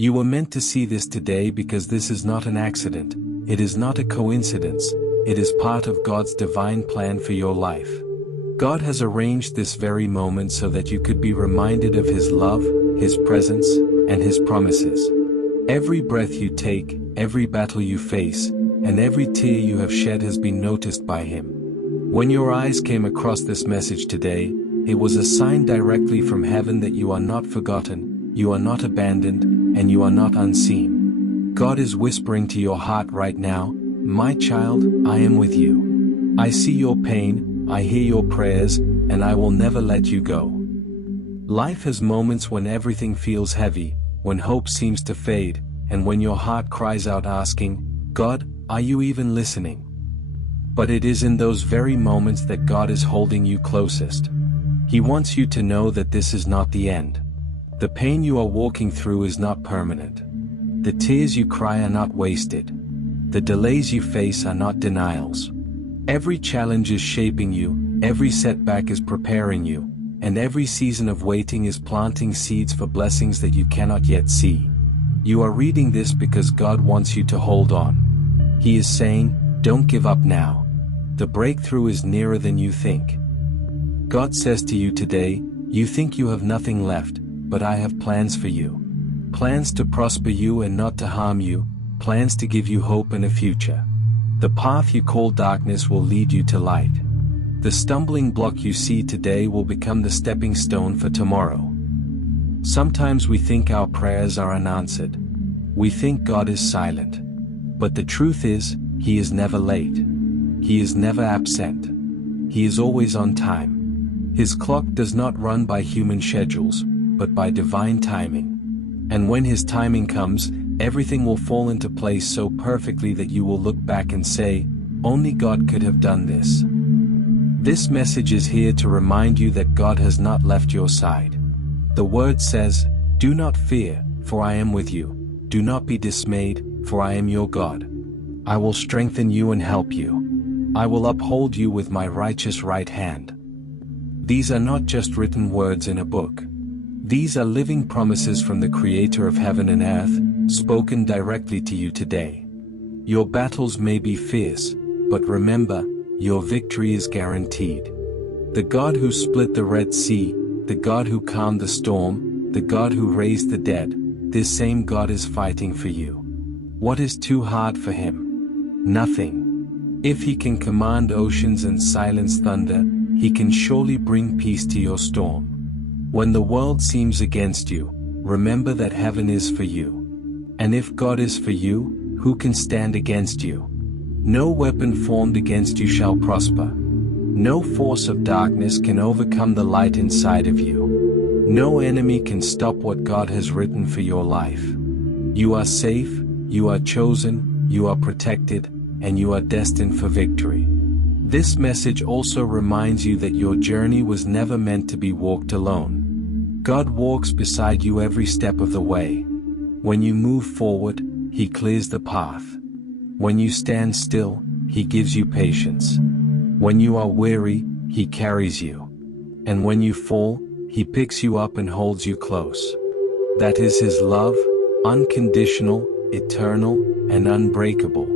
You were meant to see this today because this is not an accident, it is not a coincidence, it is part of God's divine plan for your life. God has arranged this very moment so that you could be reminded of His love, His presence, and His promises. Every breath you take, every battle you face, and every tear you have shed has been noticed by Him. When your eyes came across this message today, it was a sign directly from heaven that you are not forgotten, you are not abandoned, and you are not unseen. God is whispering to your heart right now, "My child, I am with you. I see your pain, I hear your prayers, and I will never let you go." Life has moments when everything feels heavy, when hope seems to fade, and when your heart cries out asking, "God, are you even listening?" But it is in those very moments that God is holding you closest. He wants you to know that this is not the end. The pain you are walking through is not permanent. The tears you cry are not wasted. The delays you face are not denials. Every challenge is shaping you, every setback is preparing you, and every season of waiting is planting seeds for blessings that you cannot yet see. You are reading this because God wants you to hold on. He is saying, "Don't give up now. The breakthrough is nearer than you think." God says to you today, "You think you have nothing left, but I have plans for you. Plans to prosper you and not to harm you, plans to give you hope and a future. The path you call darkness will lead you to light. The stumbling block you see today will become the stepping stone for tomorrow." Sometimes we think our prayers are unanswered. We think God is silent. But the truth is, He is never late. He is never absent. He is always on time. His clock does not run by human schedules, but by divine timing. And when His timing comes, everything will fall into place so perfectly that you will look back and say, "Only God could have done this." This message is here to remind you that God has not left your side. The Word says, "Do not fear, for I am with you. Do not be dismayed, for I am your God. I will strengthen you and help you. I will uphold you with my righteous right hand." These are not just written words in a book. These are living promises from the Creator of heaven and earth, spoken directly to you today. Your battles may be fierce, but remember, your victory is guaranteed. The God who split the Red Sea, the God who calmed the storm, the God who raised the dead, this same God is fighting for you. What is too hard for Him? Nothing. If He can command oceans and silence thunder, He can surely bring peace to your storm. When the world seems against you, remember that heaven is for you. And if God is for you, who can stand against you? No weapon formed against you shall prosper. No force of darkness can overcome the light inside of you. No enemy can stop what God has written for your life. You are safe, you are chosen, you are protected, and you are destined for victory. This message also reminds you that your journey was never meant to be walked alone. God walks beside you every step of the way. When you move forward, He clears the path. When you stand still, He gives you patience. When you are weary, He carries you. And when you fall, He picks you up and holds you close. That is His love, unconditional, eternal, and unbreakable.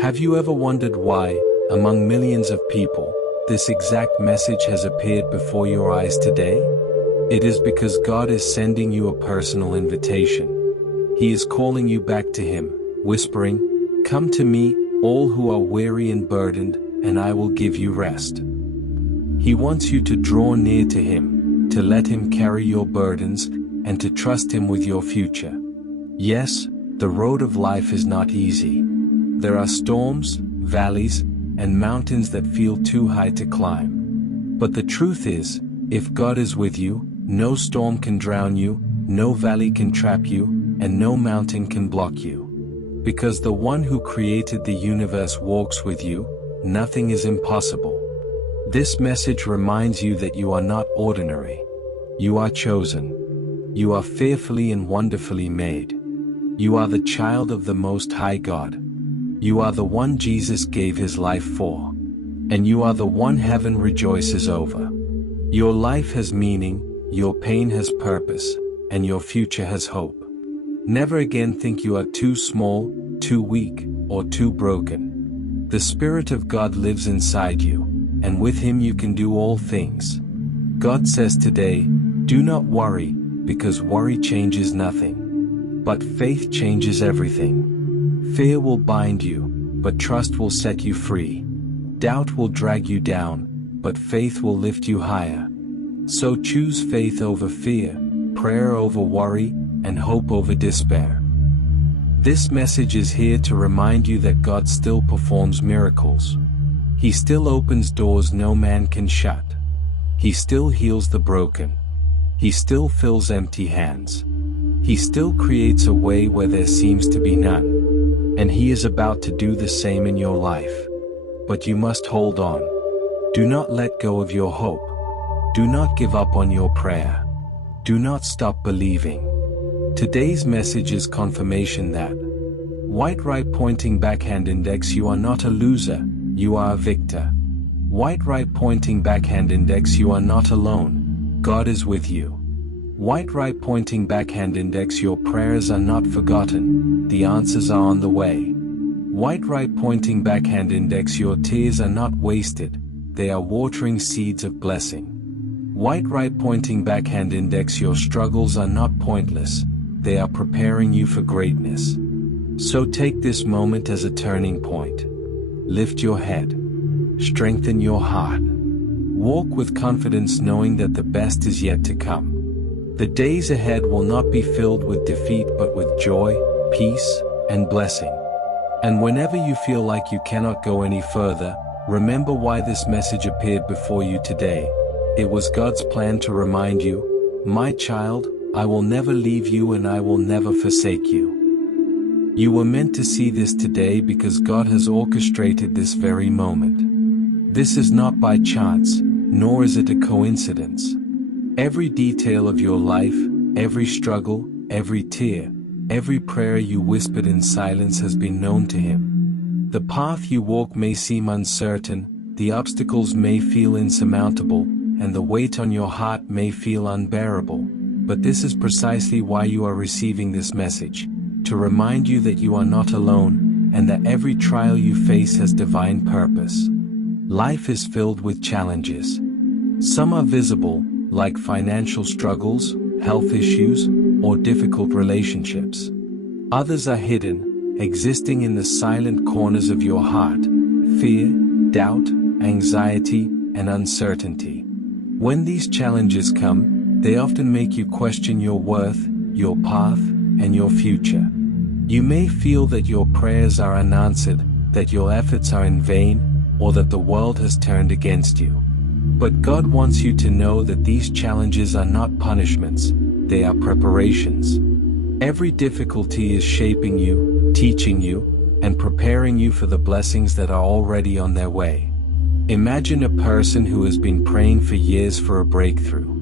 Have you ever wondered why, among millions of people, this exact message has appeared before your eyes today? It is because God is sending you a personal invitation. He is calling you back to Him, whispering, "Come to me, all who are weary and burdened, and I will give you rest." He wants you to draw near to Him, to let Him carry your burdens, and to trust Him with your future. Yes, the road of life is not easy. There are storms, valleys, and mountains that feel too high to climb. But the truth is, if God is with you, no storm can drown you, no valley can trap you, and no mountain can block you. Because the one who created the universe walks with you, nothing is impossible. This message reminds you that you are not ordinary. You are chosen. You are fearfully and wonderfully made. You are the child of the Most High God. You are the one Jesus gave His life for. And you are the one heaven rejoices over. Your life has meaning, your pain has purpose, and your future has hope. Never again think you are too small, too weak, or too broken. The Spirit of God lives inside you, and with Him you can do all things. God says today, do not worry, because worry changes nothing. But faith changes everything. Fear will bind you, but trust will set you free. Doubt will drag you down, but faith will lift you higher. So choose faith over fear, prayer over worry, and hope over despair. This message is here to remind you that God still performs miracles. He still opens doors no man can shut. He still heals the broken. He still fills empty hands. He still creates a way where there seems to be none. And He is about to do the same in your life. But you must hold on. Do not let go of your hope. Do not give up on your prayer. Do not stop believing. Today's message is confirmation that white right pointing backhand index, you are not a loser, you are a victor. White right pointing backhand index, you are not alone, God is with you. White right pointing backhand index, your prayers are not forgotten, the answers are on the way. White right pointing backhand index, your tears are not wasted, they are watering seeds of blessing. White right pointing backhand index, your struggles are not pointless, they are preparing you for greatness. So take this moment as a turning point. Lift your head. Strengthen your heart. Walk with confidence knowing that the best is yet to come. The days ahead will not be filled with defeat but with joy, peace, and blessing. And whenever you feel like you cannot go any further, remember why this message appeared before you today. It was God's plan to remind you, my child, I will never leave you and I will never forsake you. You were meant to see this today because God has orchestrated this very moment. This is not by chance, nor is it a coincidence. Every detail of your life, every struggle, every tear, every prayer you whispered in silence has been known to Him. The path you walk may seem uncertain, the obstacles may feel insurmountable, and the weight on your heart may feel unbearable, but this is precisely why you are receiving this message, to remind you that you are not alone, and that every trial you face has divine purpose. Life is filled with challenges. Some are visible, like financial struggles, health issues, or difficult relationships. Others are hidden, existing in the silent corners of your heart, fear, doubt, anxiety, and uncertainty. When these challenges come, they often make you question your worth, your path, and your future. You may feel that your prayers are unanswered, that your efforts are in vain, or that the world has turned against you. But God wants you to know that these challenges are not punishments, they are preparations. Every difficulty is shaping you, teaching you, and preparing you for the blessings that are already on their way. Imagine a person who has been praying for years for a breakthrough.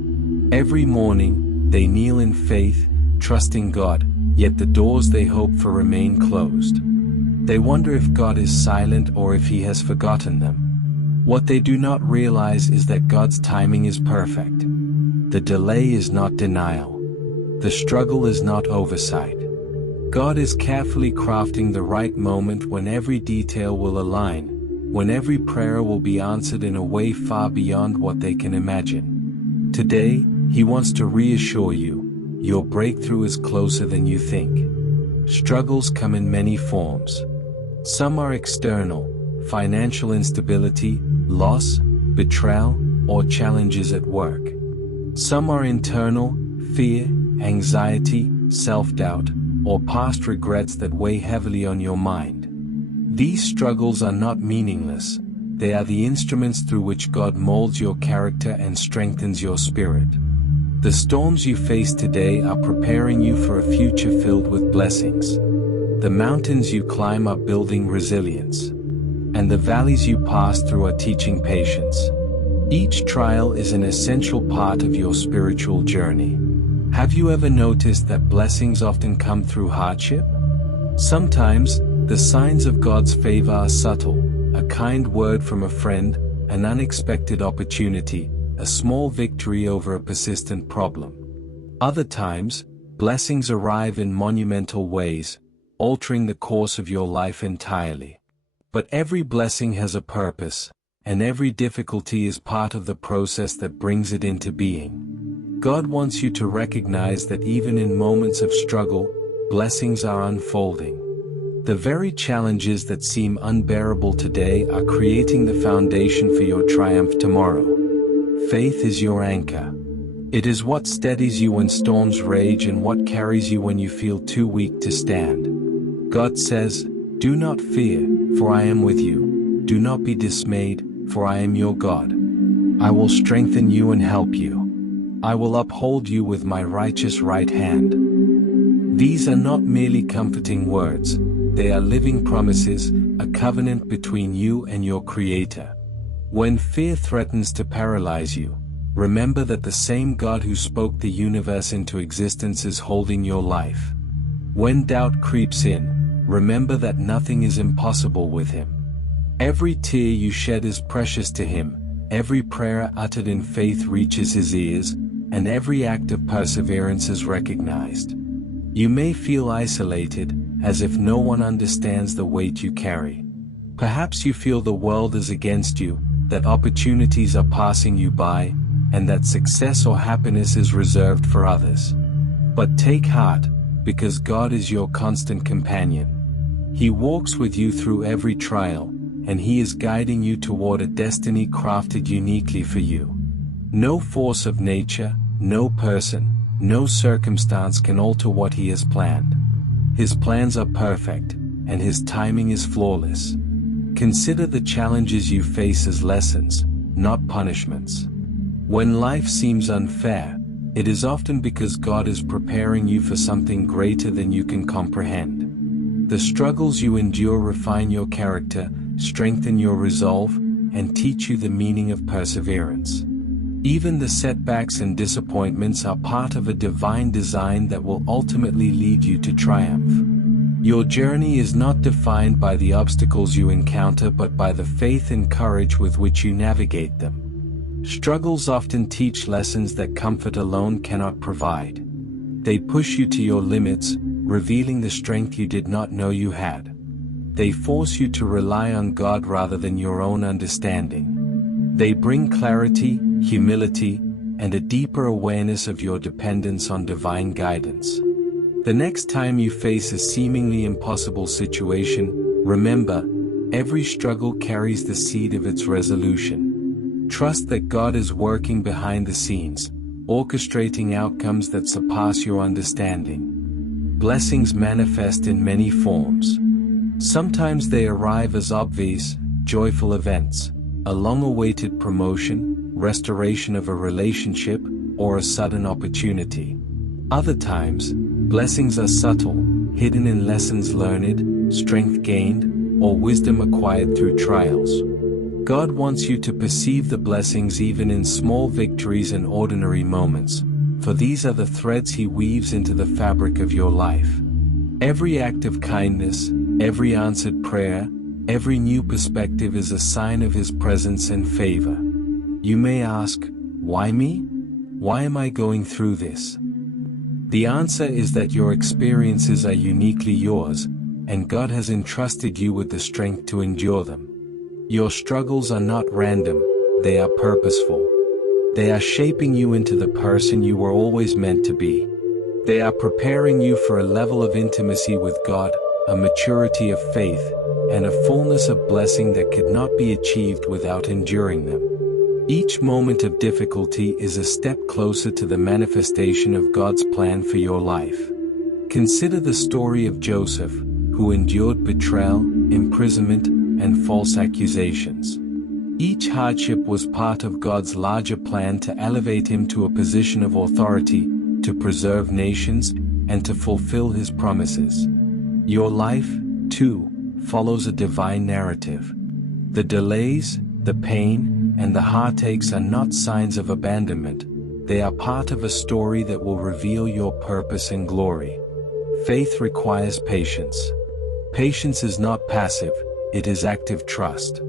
Every morning, they kneel in faith, trusting God, yet the doors they hope for remain closed. They wonder if God is silent or if He has forgotten them. What they do not realize is that God's timing is perfect. The delay is not denial. The struggle is not oversight. God is carefully crafting the right moment when every detail will align, when every prayer will be answered in a way far beyond what they can imagine. Today, He wants to reassure you, your breakthrough is closer than you think. Struggles come in many forms. Some are external, financial instability, loss, betrayal, or challenges at work. Some are internal, fear, anxiety, self-doubt, or past regrets that weigh heavily on your mind. These struggles are not meaningless, they are the instruments through which God molds your character and strengthens your spirit. The storms you face today are preparing you for a future filled with blessings. The mountains you climb are building resilience. And the valleys you pass through are teaching patience. Each trial is an essential part of your spiritual journey. Have you ever noticed that blessings often come through hardship? Sometimes, the signs of God's favor are subtle, a kind word from a friend, an unexpected opportunity, a small victory over a persistent problem. Other times, Blessings arrive in monumental ways, altering the course of your life entirely. But every blessing has a purpose, and every difficulty is part of the process that brings it into being. God wants you to recognize that even in moments of struggle, blessings are unfolding. The very challenges that seem unbearable today are creating the foundation for your triumph tomorrow. Faith is your anchor. It is what steadies you when storms rage and what carries you when you feel too weak to stand. God says, "Do not fear, for I am with you. Do not be dismayed, for I am your God. I will strengthen you and help you. I will uphold you with my righteous right hand." These are not merely comforting words, they are living promises, a covenant between you and your Creator. When fear threatens to paralyze you, remember that the same God who spoke the universe into existence is holding your life. When doubt creeps in, remember that nothing is impossible with Him. Every tear you shed is precious to Him, every prayer uttered in faith reaches His ears, and every act of perseverance is recognized. You may feel isolated, as if no one understands the weight you carry. Perhaps you feel the world is against you, that opportunities are passing you by, and that success or happiness is reserved for others. But take heart, because God is your constant companion. He walks with you through every trial, and He is guiding you toward a destiny crafted uniquely for you. No force of nature, no person, no circumstance can alter what He has planned. His plans are perfect, and His timing is flawless. Consider the challenges you face as lessons, not punishments. When life seems unfair, it is often because God is preparing you for something greater than you can comprehend. The struggles you endure refine your character, strengthen your resolve, and teach you the meaning of perseverance. Even the setbacks and disappointments are part of a divine design that will ultimately lead you to triumph. Your journey is not defined by the obstacles you encounter but by the faith and courage with which you navigate them. Struggles often teach lessons that comfort alone cannot provide. They push you to your limits, revealing the strength you did not know you had. They force you to rely on God rather than your own understanding. They bring clarity, humility, and a deeper awareness of your dependence on divine guidance. The next time you face a seemingly impossible situation, remember, every struggle carries the seed of its resolution. Trust that God is working behind the scenes, orchestrating outcomes that surpass your understanding. Blessings manifest in many forms. Sometimes they arrive as obvious, joyful events, a long-awaited promotion, restoration of a relationship, or a sudden opportunity. Other times, blessings are subtle, hidden in lessons learned, strength gained, or wisdom acquired through trials. God wants you to perceive the blessings even in small victories and ordinary moments, for these are the threads He weaves into the fabric of your life. Every act of kindness, every answered prayer, every new perspective is a sign of His presence and favor. You may ask, why me? Why am I going through this? The answer is that your experiences are uniquely yours, and God has entrusted you with the strength to endure them. Your struggles are not random, they are purposeful. They are shaping you into the person you were always meant to be. They are preparing you for a level of intimacy with God, a maturity of faith, and a fullness of blessing that could not be achieved without enduring them. Each moment of difficulty is a step closer to the manifestation of God's plan for your life. Consider the story of Joseph, who endured betrayal, imprisonment, and false accusations. Each hardship was part of God's larger plan to elevate him to a position of authority, to preserve nations, and to fulfill His promises. Your life, too, follows a divine narrative. The delays, the pain, and the heartaches are not signs of abandonment, they are part of a story that will reveal your purpose and glory. Faith requires patience. Patience is not passive, it is active trust.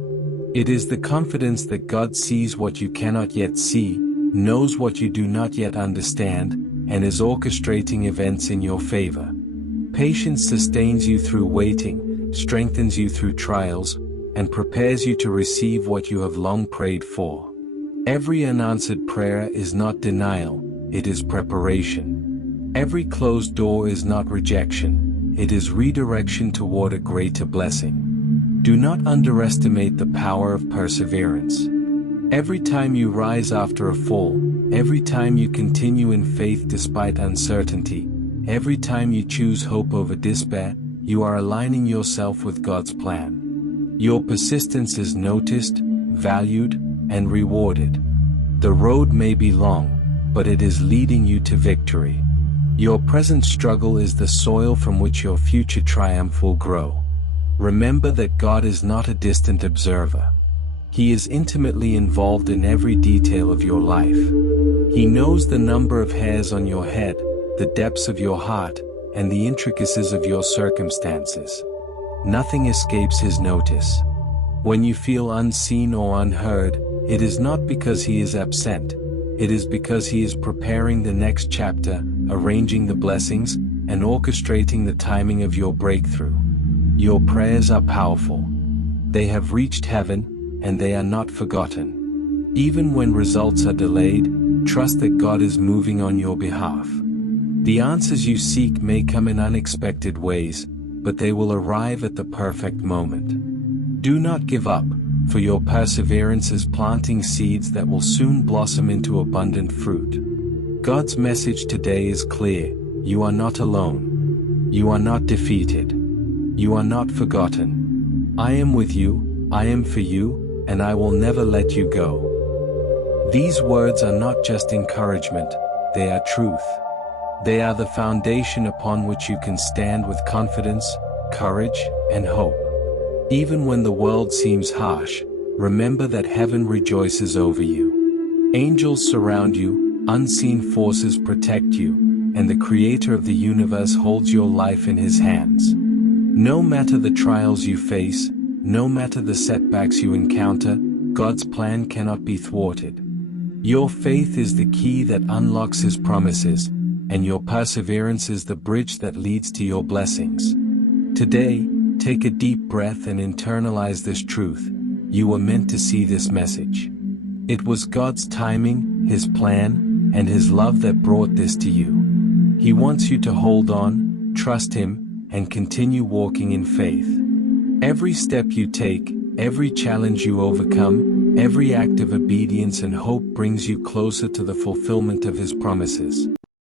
It is the confidence that God sees what you cannot yet see, knows what you do not yet understand, and is orchestrating events in your favor. Patience sustains you through waiting, strengthens you through trials, and prepares you to receive what you have long prayed for. Every unanswered prayer is not denial, it is preparation. Every closed door is not rejection, it is redirection toward a greater blessing. Do not underestimate the power of perseverance. Every time you rise after a fall, every time you continue in faith despite uncertainty, every time you choose hope over despair, you are aligning yourself with God's plan. Your persistence is noticed, valued, and rewarded. The road may be long, but it is leading you to victory. Your present struggle is the soil from which your future triumph will grow. Remember that God is not a distant observer. He is intimately involved in every detail of your life. He knows the number of hairs on your head, the depths of your heart, and the intricacies of your circumstances. Nothing escapes His notice. When you feel unseen or unheard, it is not because He is absent, it is because He is preparing the next chapter, arranging the blessings, and orchestrating the timing of your breakthrough. Your prayers are powerful. They have reached heaven, and they are not forgotten. Even when results are delayed, trust that God is moving on your behalf. The answers you seek may come in unexpected ways, but they will arrive at the perfect moment. Do not give up, for your perseverance is planting seeds that will soon blossom into abundant fruit. God's message today is clear: you are not alone. You are not defeated. You are not forgotten. I am with you, I am for you, and I will never let you go. These words are not just encouragement, they are truth. They are the foundation upon which you can stand with confidence, courage, and hope. Even when the world seems harsh, remember that heaven rejoices over you. Angels surround you, unseen forces protect you, and the Creator of the universe holds your life in His hands. No matter the trials you face, no matter the setbacks you encounter, God's plan cannot be thwarted. Your faith is the key that unlocks His promises, and your perseverance is the bridge that leads to your blessings. Today, take a deep breath and internalize this truth: you were meant to see this message. It was God's timing, His plan, and His love that brought this to you. He wants you to hold on, trust Him, and continue walking in faith. Every step you take, every challenge you overcome, every act of obedience and hope brings you closer to the fulfillment of His promises.